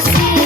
see.